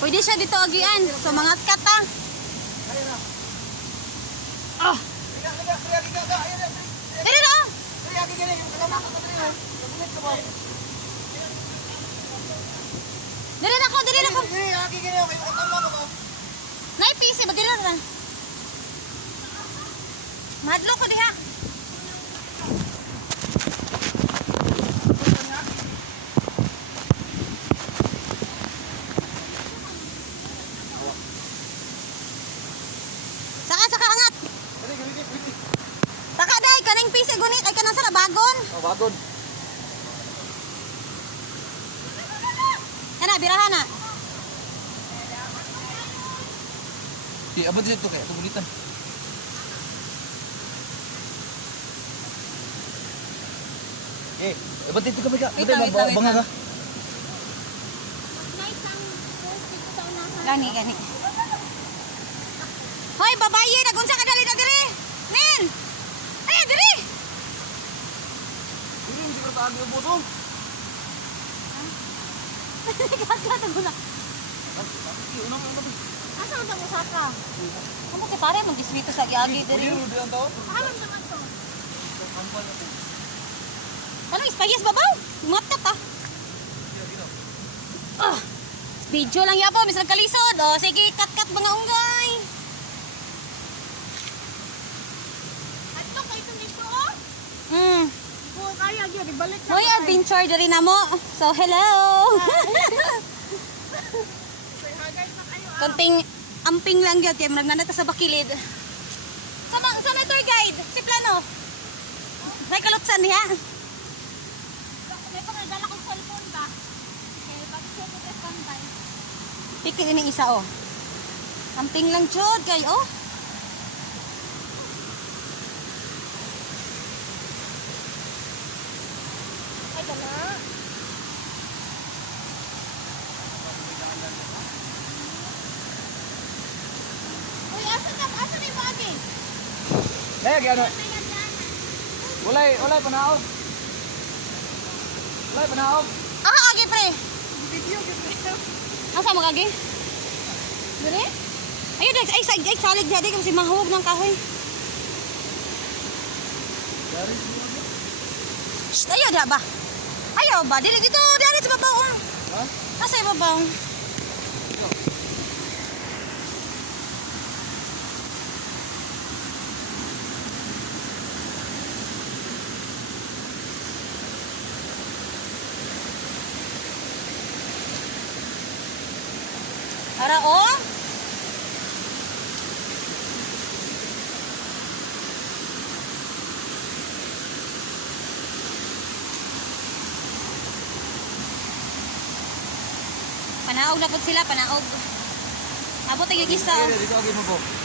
Pwede siya dito agian. So mga kata. Ah. Dili na. Dili na ko, dili na ko. Nay PC ba dili na? Madlo ko diha. Saka angat. Saka day kaning PC gunit ay kanang sa bagon. Oh, bagon. Ana birahan na. Di abot dito kay tubulitan. Abot dito ka ba? Wait lang. Banga ka. Gani. Hoy, babaye, nagunsa ka dali na dire. Nen! Ay, dire! Hindi mo siguro tayo busog. Kagata mo na. Asa ang usaka? Ano kay pare mong diswito sa iagi dire? Hindi ang tao. Alam naman to. Ano ispayas babaw? Matat ah. Ah. Video lang yapo, misal kalisod. Oh, sige, kat mga unggay. Ato kay ito nito oh. Kung kaya gyud ibalik na. Hoy, adventure diri na mo. So, hello. Say hagay pa kayo. Konting amping lang gyud kay nagnana ta sa bakilid. Sa may tour guide, si Plano. May kalutsan niya. May pagdala kong cellphone ba? Kaya bakit siya ko standby? Pikit ini isa oh. Amping lang jud kay oh. Ay gana. Uy, asa ni Bagi? Ano? Walay panaog. Walay panaog. Ah, agi pre. Video video. Asa mo kagi? Dire? Ayun, ay salig dadi kasi mahuwag ng kahoy. Shh, ayo da ba? Ayo ba? Dili dito, dali sa babaw. Ha? Asa yung babaw? Ara oh. Panaog na po sila, panaog. Abot ang isa. Dito agi mo po.